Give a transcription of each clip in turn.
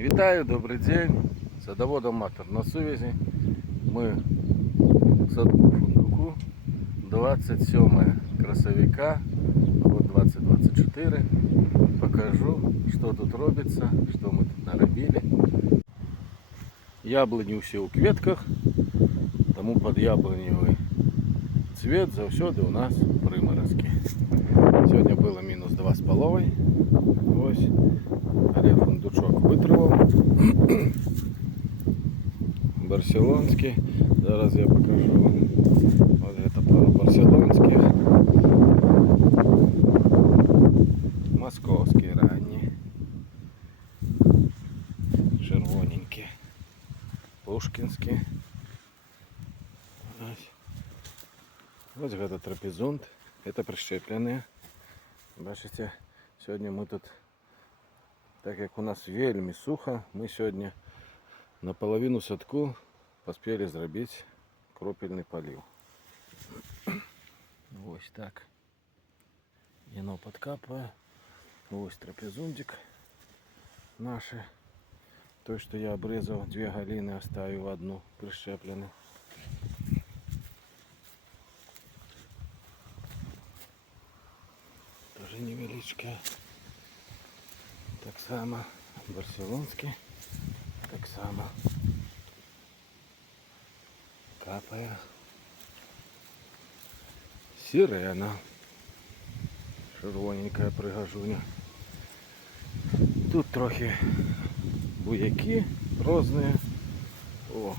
Вітаю, добрий день. Садовод Аматор на сувязі. Ми в садку фундуку 27 красовика, год 2024. Покажу, что тут робится, что мы тут наробили. Яблони все у кветках, тому под яблоневый цвет завсёды у нас приморозки. Сегодня было минус 2,5. Ось, але фундучок витривав. Барселонський. Зараз я покажу. Вот это пару барселонских. Московські ранні. Червоненькі. Пушкінські. Ось это трапезунт. Это прищепленные. Бачите, сьогодні ми тут, так як у нас вельми сухо, ми сьогодні наполовину садку поспели зробити кропельний полив. Ось так. Яно подкапываю. Ось трапезундик наши. То, что я обрезал, 2 галины, оставив одну прищепленную. Тоже невеличкая. Так само барселонский. Так само капає. Сирена. Червоненькая пригажуня. Тут трохи буяки різні. О,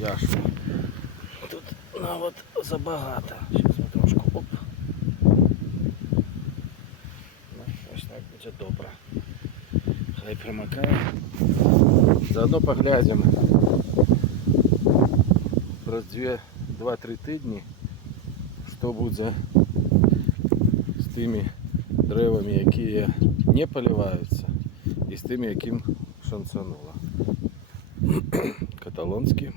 яшма. Тут навод забагато. Зараз ми трошки оп. Ось так буде добре. Хай примикає. Заодно поглядим про 2-3 тижні, що буде з тими деревами, які не поливаються, і з тими, яким шансануло. Каталонські.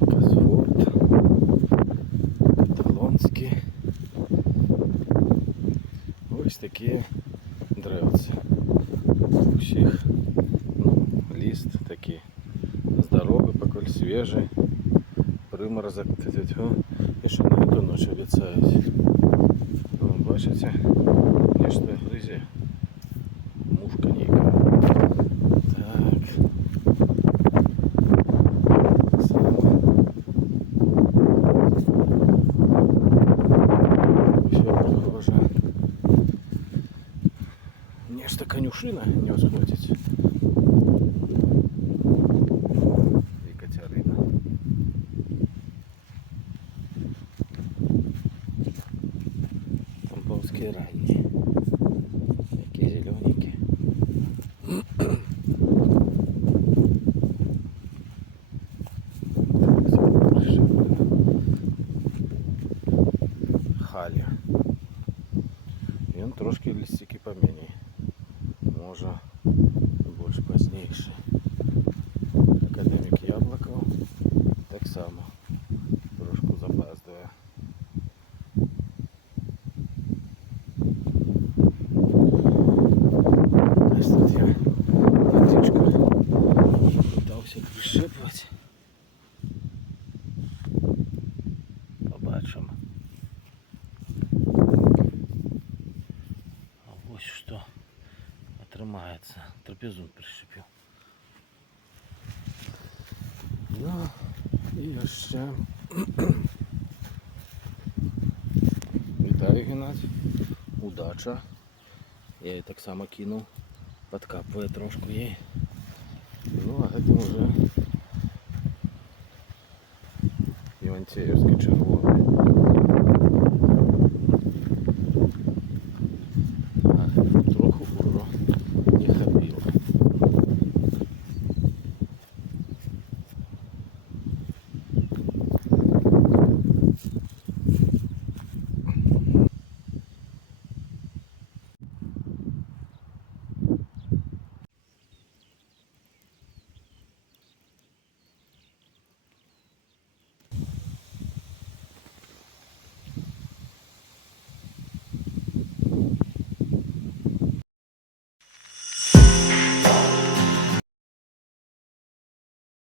Косфорд. Каталонські. Ось такі древці. У всіх лист такий здоровий, поколь свіжий. Приморозок і що на эту ночь обіцяють. Бачите, нечто гризе. Мушка ніяка. Так. Все похоже. Нечто конюшина не восхватить. Екатерина. Тамбовские ранние. Такие зелененькие. Халя. И он трошки листики поменяє. Може більш пізніше. Академік Яблоков так само трошки запаздує. Ось тут я птичку пытався прищепувати. Побачимо. А ось що тримається. Трапезун прищепив. Ну і ще вітаю, Геннадій. Удача. Я її так само кинув. Подкапує трошку їй. Ну а це вже Івантіївський червоний.